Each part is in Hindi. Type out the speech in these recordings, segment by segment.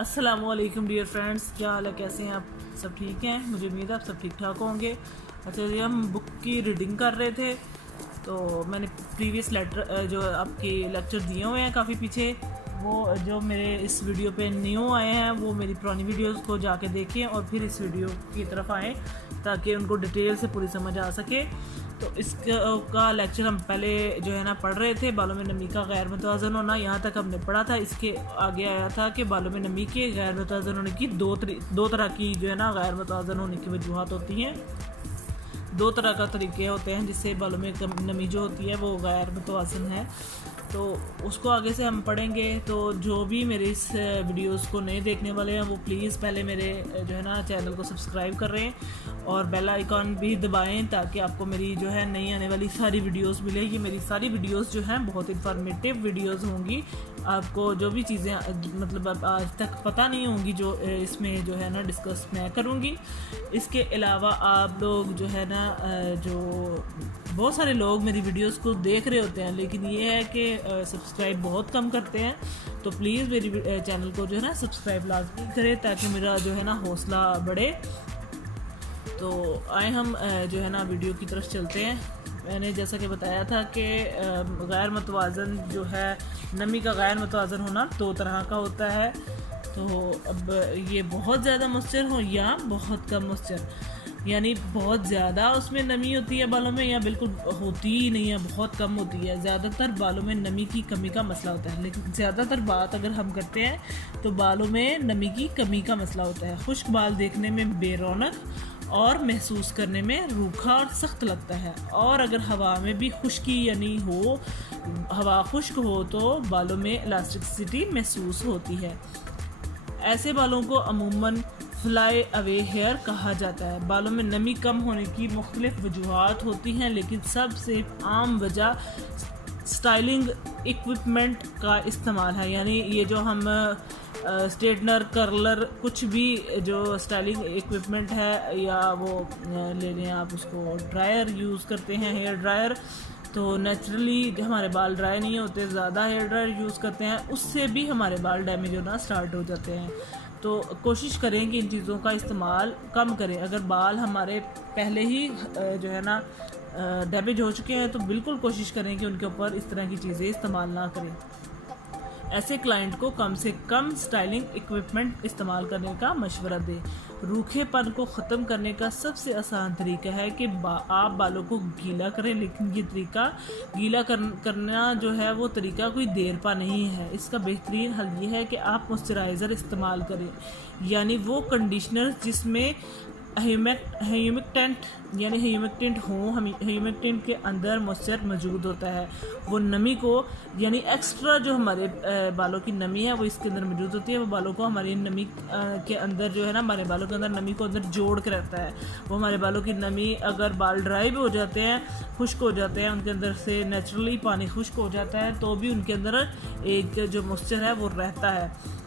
अस्सलामुअलैकुम डियर फ्रेंड्स, क्या हाल है, कैसे हैं आप? सब ठीक हैं? मुझे उम्मीद है आप सब ठीक ठाक होंगे। अच्छा जी, हम बुक की रीडिंग कर रहे थे तो मैंने प्रीवियस जो आपके लेक्चर दिए हुए हैं काफ़ी पीछे, वो जो मेरे इस वीडियो पे न्यू आए हैं वो मेरी पुरानी वीडियोस को जाके देखें और फिर इस वीडियो की तरफ आएँ ताकि उनको डिटेल से पूरी समझ आ सके। तो इसका लेक्चर हम पहले जो है ना पढ़ रहे थे, बालों में नमी का गैर मुतवाज़न होना, यहाँ तक हमने पढ़ा था। इसके आगे आया था कि बालों में नमी के गैर मुतवाज़न होने की दो तरह की जो है ना गैर मुतवाज़न होने की वजूहत होती हैं। दो तरह का तरीके होते हैं जिससे बालों में नमी जो होती है वो गैर मुतवाज़न है, तो उसको आगे से हम पढ़ेंगे। तो जो भी मेरे इस वीडियोस को नए देखने वाले हैं वो प्लीज़ पहले मेरे जो है ना चैनल को सब्सक्राइब कर रहे हैं और बेल आइकॉन भी दबाएं ताकि आपको मेरी जो है नई आने वाली सारी वीडियोस मिले। ये मेरी सारी वीडियोस जो हैं बहुत इन्फॉर्मेटिव वीडियोस होंगी। आपको जो भी चीज़ें मतलब आज तक पता नहीं होंगी जो इसमें जो है ना डिस्कस मैं करूँगी। इसके अलावा आप लोग जो है ना जो बहुत सारे लोग मेरी वीडियोस को देख रहे होते हैं लेकिन ये है कि सब्सक्राइब बहुत कम करते हैं, तो प्लीज़ मेरी चैनल को जो है ना सब्सक्राइब लाजमी करें ताकि मेरा जो है ना हौसला बढ़े। तो आए हम जो है ना वीडियो की तरफ चलते हैं। मैंने जैसा कि बताया था कि गैर मुतवाज़न जो है नमी का गैर मुतवाज़न होना दो तरह का होता है। तो अब ये बहुत ज़्यादा मॉइस्चर हो या बहुत कम मॉइस्चर, यानी बहुत ज़्यादा उसमें नमी होती है बालों में या बिल्कुल होती ही नहीं है, बहुत कम होती है। ज़्यादातर बालों में नमी की कमी का मसला होता है, लेकिन ज़्यादातर बात अगर हम करते हैं तो बालों में नमी की कमी का मसला होता है। खुश्क बाल देखने में बेरौनक और महसूस करने में रूखा और सख्त लगता है, और अगर हवा में भी खुश्की यानी हो, हवा खुश्क हो तो बालों में इलास्टिसिटी महसूस होती है। ऐसे बालों को अमूमन फ्लाई अवे हेयर कहा जाता है। बालों में नमी कम होने की मुख्तलिफ वजूहात होती हैं, लेकिन सबसे आम वजह स्टाइलिंग इक्विपमेंट का इस्तेमाल है। यानी ये जो हम स्ट्रेटनर, कर्लर, कुछ भी जो स्टाइलिंग इक्विपमेंट है, या वो ले लें आप उसको ड्रायर यूज़ करते हैं, हेयर ड्रायर। तो नेचुरली हमारे बाल ड्राई नहीं होते, ज़्यादा हेयर ड्रायर यूज़ करते हैं, उससे भी हमारे बाल डैमेज होना स्टार्ट हो जाते हैं। तो कोशिश करें कि इन चीज़ों का इस्तेमाल कम करें। अगर बाल हमारे पहले ही जो है ना डैमेज हो चुके हैं तो बिल्कुल कोशिश करें कि उनके ऊपर इस तरह की चीज़ें इस्तेमाल ना करें। ऐसे क्लाइंट को कम से कम स्टाइलिंग इक्विपमेंट इस्तेमाल करने का मशवरा दें। रूखेपन को ख़त्म करने का सबसे आसान तरीका है कि आप बालों को गीला करें, लेकिन ये तरीका गीला करना जो है वो तरीका कोई देर पा नहीं है। इसका बेहतरीन हल ये है कि आप मॉइस्चराइज़र इस्तेमाल करें, यानी वो कंडीशनर जिसमें ह्यूमिकटेंट यानी ह्यूमिकटेंट हो। ह्यूमिकटेंट के अंदर मॉइस्चर मौजूद होता है, वो नमी को यानी एक्स्ट्रा जो हमारे बालों की नमी है वो इसके अंदर मौजूद होती है। वो बालों को हमारी नमी के अंदर जो है ना हमारे बालों के अंदर नमी को अंदर जोड़ के रखता है। वो हमारे बालों की नमी, अगर बाल ड्राई भी हो जाते हैं, खुश्क हो जाते हैं, उनके अंदर से नेचुरली पानी खुश्क हो जाता है, तो भी उनके अंदर एक जो मॉइस्चर है वो रहता है।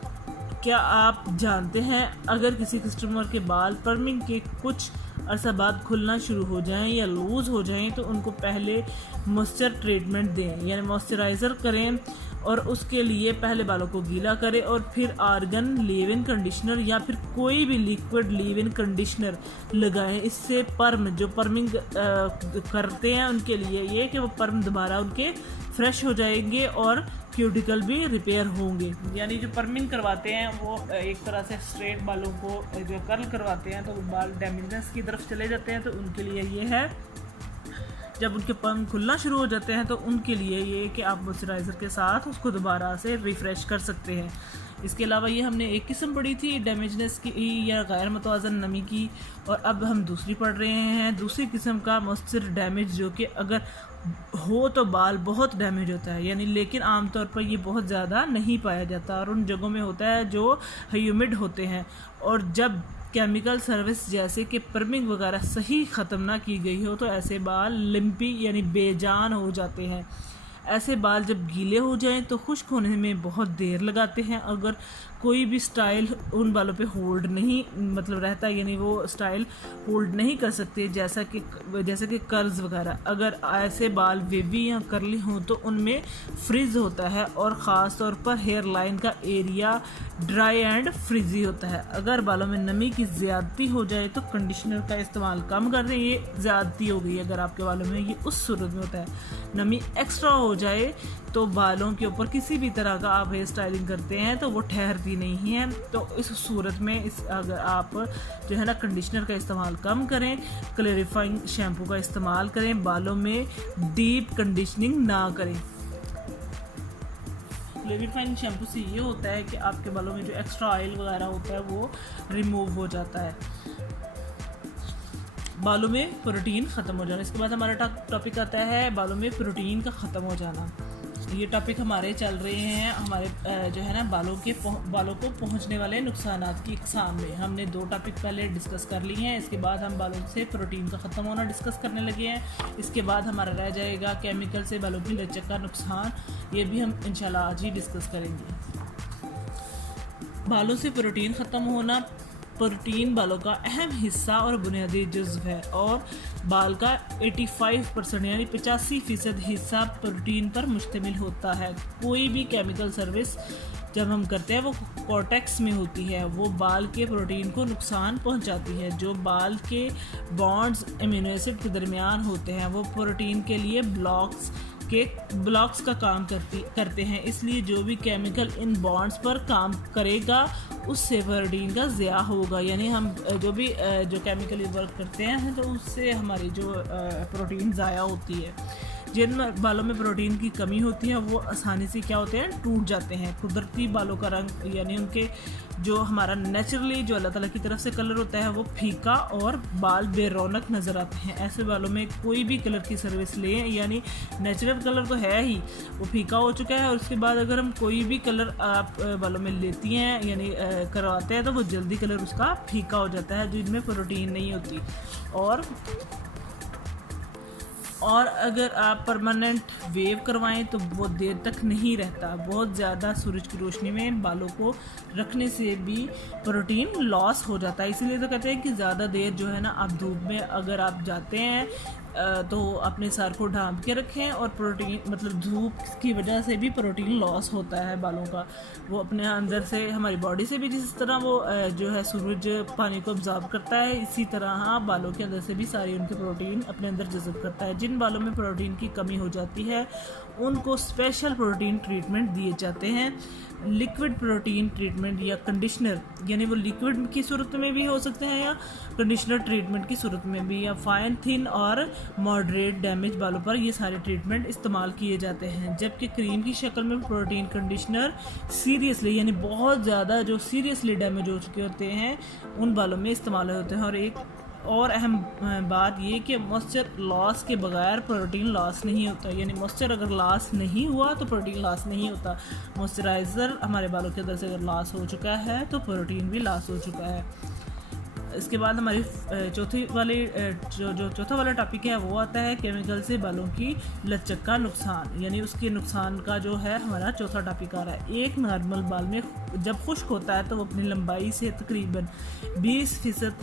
क्या आप जानते हैं अगर किसी कस्टमर के बाल पर्मिंग के कुछ अरसा बाद खुलना शुरू हो जाएं या लूज़ हो जाएं तो उनको पहले मॉइस्चर ट्रीटमेंट दें, यानी मॉइस्चराइज़र करें, और उसके लिए पहले बालों को गीला करें और फिर आर्गन लीव इन कंडीशनर या फिर कोई भी लिक्विड लीव इन कंडीशनर लगाएं। इससे जो पर्मिंग करते हैं उनके लिए ये कि वो पर्म दोबारा उनके फ्रेश हो जाएंगे और क्यूटिकल भी रिपेयर होंगे। यानी जो पर्मिंग करवाते हैं वो एक तरह से स्ट्रेट बालों को जो कर्ल करवाते हैं तो बाल डैमेजनेस की तरफ चले जाते हैं, तो उनके लिए ये है। जब उनके पर्म खुलना शुरू हो जाते हैं तो उनके लिए ये कि आप मॉइस्चराइज़र के साथ उसको दोबारा से रिफ़्रेश कर सकते हैं। इसके अलावा ये हमने एक किस्म पढ़ी थी डैमेजनेस की या गैर मुतवाज़न नमी की, और अब हम दूसरी पढ़ रहे हैं, दूसरी किस्म का मॉइस्चर डैमेज, जो कि अगर हो तो बाल बहुत डैमेज होता है, यानी लेकिन आमतौर पर ये बहुत ज़्यादा नहीं पाया जाता और उन जगहों में होता है जो ह्यूमिड होते हैं, और जब केमिकल सर्विस जैसे कि पर्मिंग वगैरह सही ख़त्म ना की गई हो तो ऐसे बाल लिम्पी यानी बेजान हो जाते हैं। ऐसे बाल जब गीले हो जाएं तो खुश्क होने में बहुत देर लगाते हैं। अगर कोई भी स्टाइल उन बालों पे होल्ड नहीं मतलब रहता है, यानी वो स्टाइल होल्ड नहीं कर सकते, जैसे कि कर्ल्स वगैरह। अगर ऐसे बाल वेवी या कर्ली हों तो उनमें फ्रिज होता है और ख़ास तौर पर हेयर लाइन का एरिया ड्राई एंड फ्रिजी होता है। अगर बालों में नमी की ज़्यादती हो जाए तो कंडीशनर का इस्तेमाल कम कर दें। ये ज़्यादती हो गई अगर आपके बालों में, ये उस सूरत में होता है। नमी एक्स्ट्रा हो जाए तो बालों के ऊपर किसी भी तरह का आप हेयर स्टाइलिंग करते हैं तो वो ठहरती नहीं है। तो इस सूरत में अगर आप जो है ना कंडीशनर का इस्तेमाल कम करें, क्लैरिफाइंग शैम्पू का इस्तेमाल करें, बालों में डीप कंडीशनिंग ना करें। क्लैरिफाइंग शैम्पू से ये होता है कि आपके बालों में जो एक्स्ट्रा ऑयल वगैरह होता है वो रिमूव हो जाता है, बालों में प्रोटीन ख़त्म हो जाना। इसके बाद हमारा टॉपिक आता है बालों में प्रोटीन का ख़त्म हो जाना। ये टॉपिक हमारे चल रहे हैं हमारे जो है ना बालों को पहुंचने वाले नुकसानात की इकसाम में। हमने 2 टॉपिक पहले डिस्कस कर लिए हैं। इसके बाद हम बालों से प्रोटीन का ख़त्म होना डिस्कस करने लगे हैं। इसके बाद हमारा रह जाएगा केमिकल से बालों की लचक का नुकसान। ये भी हम इंशाल्लाह आज ही डिस्कस करेंगे। बालों से प्रोटीन ख़त्म होना, प्रोटीन बालों का अहम हिस्सा और बुनियादी जुज़्व है और बाल का 85% यानी 85% हिस्सा प्रोटीन पर मुश्तमिल होता है। कोई भी केमिकल सर्विस जब हम करते हैं वो कॉर्टेक्स में होती है, वो बाल के प्रोटीन को नुकसान पहुंचाती है। जो बाल के बॉन्ड्स एमिनो एसिड के दरमियान होते हैं वो प्रोटीन के लिए ब्लॉक्स का काम करते हैं। इसलिए जो भी केमिकल इन बॉन्ड्स पर काम करेगा उससे प्रोटीन का ज़िया होगा। यानी हम जो केमिकल वर्क करते हैं तो उससे हमारी जो प्रोटीन ज़ाया होती है। जिन बालों में प्रोटीन की कमी होती है वो आसानी से क्या होते हैं, टूट जाते हैं। कुदरती बालों का रंग यानी उनके जो हमारा नेचुरली जो अल्लाह ताला की तरफ से कलर होता है वो फीका और बाल बेरौनक नज़र आते हैं। ऐसे बालों में कोई भी कलर की सर्विस लें, यानी नेचुरल कलर तो है ही, वो फीका हो चुका है, और उसके बाद अगर हम कोई भी कलर आप बालों में लेती हैं यानी करवाते हैं तो वो जल्दी कलर उसका फीका हो जाता है, जिनमें प्रोटीन नहीं होती। और अगर आप परमानेंट वेव करवाएं तो वो देर तक नहीं रहता। बहुत ज़्यादा सूरज की रोशनी में बालों को रखने से भी प्रोटीन लॉस हो जाता है। इसीलिए तो कहते हैं कि ज़्यादा देर जो है ना आप धूप में अगर आप जाते हैं तो अपने सर को ढांप के रखें, और प्रोटीन मतलब धूप की वजह से भी प्रोटीन लॉस होता है बालों का। वो अपने अंदर से हमारी बॉडी से भी जिस तरह वो जो है सूरज पानी को ऑब्जॉर्ब करता है, इसी तरह बालों के अंदर से भी सारी उनके प्रोटीन अपने अंदर जज़ब करता है। जिन बालों में प्रोटीन की कमी हो जाती है उनको स्पेशल प्रोटीन ट्रीटमेंट दिए जाते हैं। लिक्विड प्रोटीन ट्रीटमेंट या कंडीशनर, यानी वो लिक्विड की सूरत में भी हो सकते हैं या कंडीशनर ट्रीटमेंट की सूरत में भी, या फाइन, थिन और मॉडरेट डैमेज बालों पर ये सारे ट्रीटमेंट इस्तेमाल किए जाते हैं। जबकि क्रीम की शक्ल में प्रोटीन कंडीशनर सीरियसली यानी बहुत ज़्यादा जो सीरियसली डैमेज हो चुके होते हैं उन बालों में इस्तेमाल होते हैं। और एक और अहम बात ये कि मॉइस्चर लॉस के बगैर प्रोटीन लॉस नहीं होता, यानी मॉइस्चर अगर लॉस नहीं हुआ तो प्रोटीन लॉस नहीं होता। मॉइस्चराइज़र हमारे बालों के अंदर से अगर लॉस हो चुका है तो प्रोटीन भी लॉस हो चुका है। इसके बाद हमारी चौथा वाला टॉपिक है वो आता है केमिकल से बालों की लचक का नुकसान, यानी उसके नुकसान का जो है हमारा चौथा टॉपिक आ रहा है। एक नॉर्मल बाल में जब खुश्क होता है तो वो अपनी लंबाई से तकरीबन 20%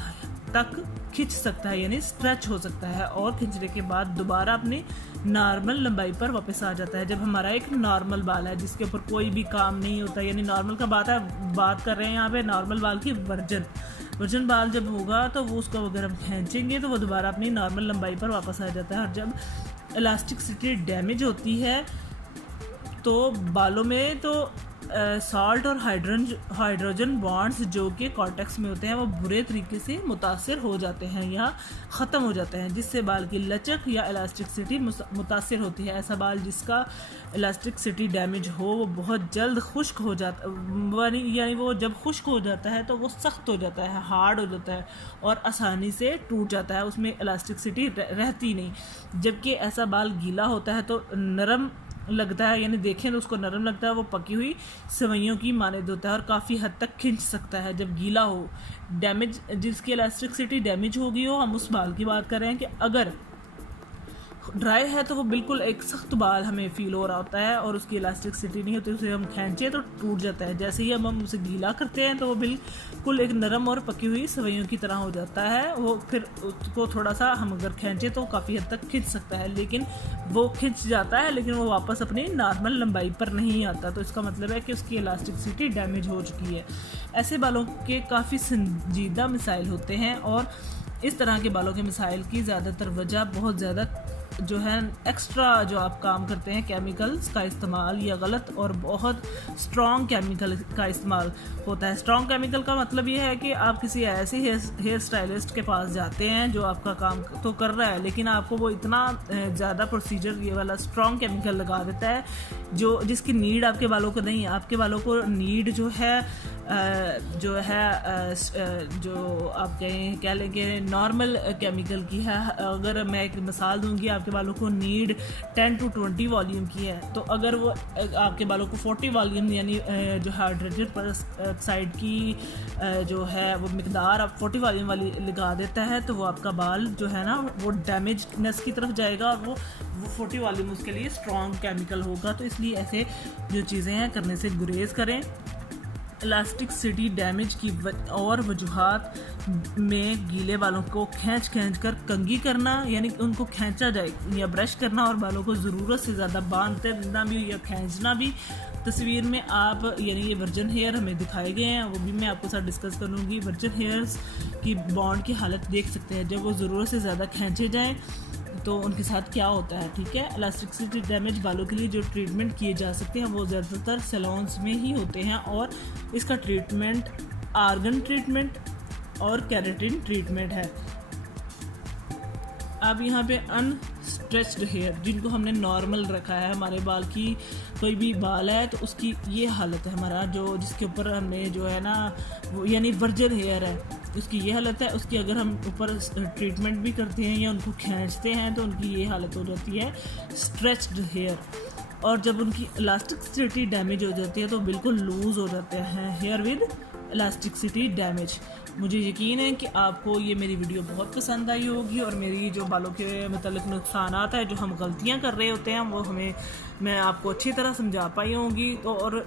तक खिंच सकता है, यानी स्ट्रेच हो सकता है, और खिंचने के बाद दोबारा अपनी नॉर्मल लंबाई पर वापस आ जाता है। जब हमारा एक नॉर्मल बाल है जिसके ऊपर कोई भी काम नहीं होता, यानी नॉर्मल का बात कर रहे हैं यहाँ पे नॉर्मल बाल की वर्जन बाल जब होगा तो वो उसको अगर हम खींचेंगे तो वो दोबारा अपनी नॉर्मल लंबाई पर वापस आ जाता है। और जब इलास्टिसिटी डैमेज होती है तो बालों में तो सॉल्ट और हाइड्रोजन बॉन्ड्स जो कि कॉर्टेक्स में होते हैं वो बुरे तरीके से मुतासर हो जाते हैं या ख़त्म हो जाते हैं, जिससे बाल की लचक या इलास्टिसिटी मुतासर होती है। ऐसा बाल जिसका इलास्टिसिटी डैमेज हो वो बहुत जल्द खुश्क हो जाता, यानी वो जब खुश्क हो जाता है तो वो सख्त हो जाता है, हार्ड हो जाता है और आसानी से टूट जाता है, उसमें इलास्टिसिटी रहती नहीं। जबकि ऐसा बाल गीला होता है तो नरम लगता है, यानी देखें तो उसको नरम लगता है, वो पकी हुई सेवइयों की मानद होता है और काफ़ी हद तक खिंच सकता है। जब गीला हो, जिसकी इलास्टिसिटी डैमेज हो गई हो, हम उस बाल की बात कर रहे हैं कि अगर ड्राई है तो वो बिल्कुल एक सख्त बाल हमें फील हो रहा होता है और उसकी इलास्टिसिटी नहीं होती, उसे हम खींचे तो टूट जाता है। जैसे ही हम उसे गीला करते हैं तो वो बिल्कुल एक नरम और पकी हुई सवैयों की तरह हो जाता है। वो फिर उसको थोड़ा सा हम अगर खींचे तो काफ़ी हद तक खिंच सकता है, लेकिन वो खिंच जाता है लेकिन वो वापस अपनी नॉर्मल लंबाई पर नहीं आता। तो इसका मतलब है कि उसकी इलास्टिसिटी डैमेज हो चुकी है। ऐसे बालों के काफ़ी संजीदा मिसाइल होते हैं और इस तरह के बालों के मिसाइल की ज़्यादातर वजह बहुत ज़्यादा जो है एक्स्ट्रा जो आप काम करते हैं केमिकल्स का इस्तेमाल या गलत और बहुत स्ट्रॉन्ग केमिकल का इस्तेमाल होता है। स्ट्रॉन्ग केमिकल का मतलब ये है कि आप किसी ऐसे हेयर स्टाइलिस्ट के पास जाते हैं जो आपका काम तो कर रहा है, लेकिन आपको वो इतना ज़्यादा प्रोसीजर ये वाला स्ट्रॉन्ग केमिकल लगा देता है जिसकी नीड आपके बालों को नहीं है। आपके बालों को नीड जो आप कह लेंगे नॉर्मल केमिकल की है। अगर मैं एक मिसाल दूंगी, आपके बालों को नीड 10 to 20 वॉल्यूम की है, तो अगर वो आपके बालों को 40 वॉल्यूम यानी जो हाइड्रोजन पेरोक्साइड की जो है वो मिकदार आप 40 वॉल्यूम वाली लगा देता है, तो वो आपका बाल जो है ना वो डैमेजनेस की तरफ जाएगा और वो 40 वॉल्यूम उसके लिए स्ट्रॉन्ग केमिकल होगा। तो इसलिए ऐसे जो चीज़ें हैं करने से गुरेज करें। इलास्टिसिटी डैमेज की और वजूहात में गीले बालों को खींच कर कंघी करना, यानी उनको खींचा जाए, या ब्रश करना और बालों को ज़रूरत से ज़्यादा बांधते रहना भी या खींचना भी। तस्वीर में आप यानी ये वर्जन हेयर हमें दिखाए गए हैं, वो भी मैं आपके साथ डिस्कस करूँगी। वर्जन हेयर्स की बॉन्ड की हालत देख सकते हैं, जब वो ज़रूरत से ज़्यादा खींचे जाएँ तो उनके साथ क्या होता है। ठीक है, इलास्टिसिटी डैमेज बालों के लिए जो ट्रीटमेंट किए जा सकते हैं वो ज़्यादातर सैलून्स में ही होते हैं और इसका ट्रीटमेंट आर्गन ट्रीटमेंट और केराटिन ट्रीटमेंट है। अब यहाँ पे अनस्ट्रेच्ड हेयर जिनको हमने नॉर्मल रखा है, हमारे बाल की कोई भी बाल है तो उसकी ये हालत है, हमारा जिसके ऊपर हमने जो है ना वो यानी वर्जन हेयर है उसकी ये हालत है। उसकी अगर हम ऊपर ट्रीटमेंट भी करते हैं या उनको खींचते हैं तो उनकी ये हालत हो जाती है स्ट्रेच्ड हेयर। और जब उनकी इलास्टिसिटी डैमेज हो जाती है तो बिल्कुल लूज़ हो जाते हैं हेयर विद इलास्टिसिटी डैमेज। मुझे यकीन है कि आपको ये मेरी वीडियो बहुत पसंद आई होगी और मेरी जो बालों के मतलब नुकसानात है, जो हम गलतियां कर रहे होते हैं, वो मैं आपको अच्छी तरह समझा पाई होंगी। तो और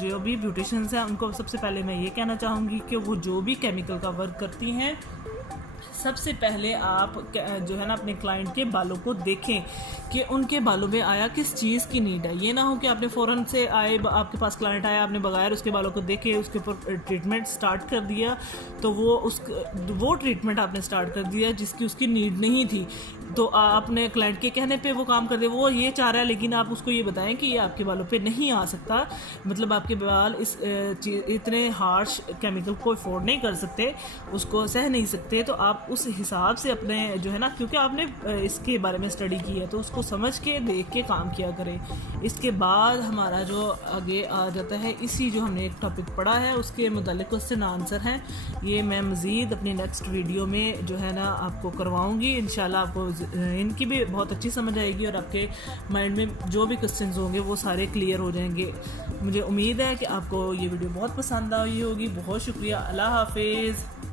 जो भी ब्यूटिशियंस हैं उनको सबसे पहले मैं ये कहना चाहूँगी कि वो जो भी केमिकल का वर्क करती हैं, सबसे पहले आप जो है ना अपने क्लाइंट के बालों को देखें कि उनके बालों में आया किस चीज़ की नीड है। ये ना हो कि आपने फ़ौरन से आपके पास क्लाइंट आया, आपने बगैर उसके बालों को देखे उसके ऊपर ट्रीटमेंट स्टार्ट कर दिया, तो वो ट्रीटमेंट आपने स्टार्ट कर दिया जिसकी उसकी नीड नहीं थी। तो आपने क्लाइंट के कहने पे वो काम कर दे, वो ये चाह रहा है लेकिन आप उसको ये बताएं कि ये आपके बालों पे नहीं आ सकता, मतलब आपके बाल इतने हार्श केमिकल को अफोर्ड नहीं कर सकते, उसको सह नहीं सकते। तो आप उस हिसाब से अपने जो है ना, क्योंकि आपने इसके बारे में स्टडी की है तो उसको समझ के देख के काम किया करें। इसके बाद हमारा जो आगे आ जाता है, इसी जो हमने एक टॉपिक पढ़ा है उसके मुतालिक क्वेश्चन आंसर हैं, ये मैं मज़ीद अपनी नेक्स्ट वीडियो में जो है ना आपको करवाऊँगी। इंशाल्लाह आपको इनकी भी बहुत अच्छी समझ आएगी और आपके माइंड में जो भी क्वेश्चंस होंगे वो सारे क्लियर हो जाएंगे। मुझे उम्मीद है कि आपको ये वीडियो बहुत पसंद आई होगी। बहुत शुक्रिया। अल्लाह हाफिज़।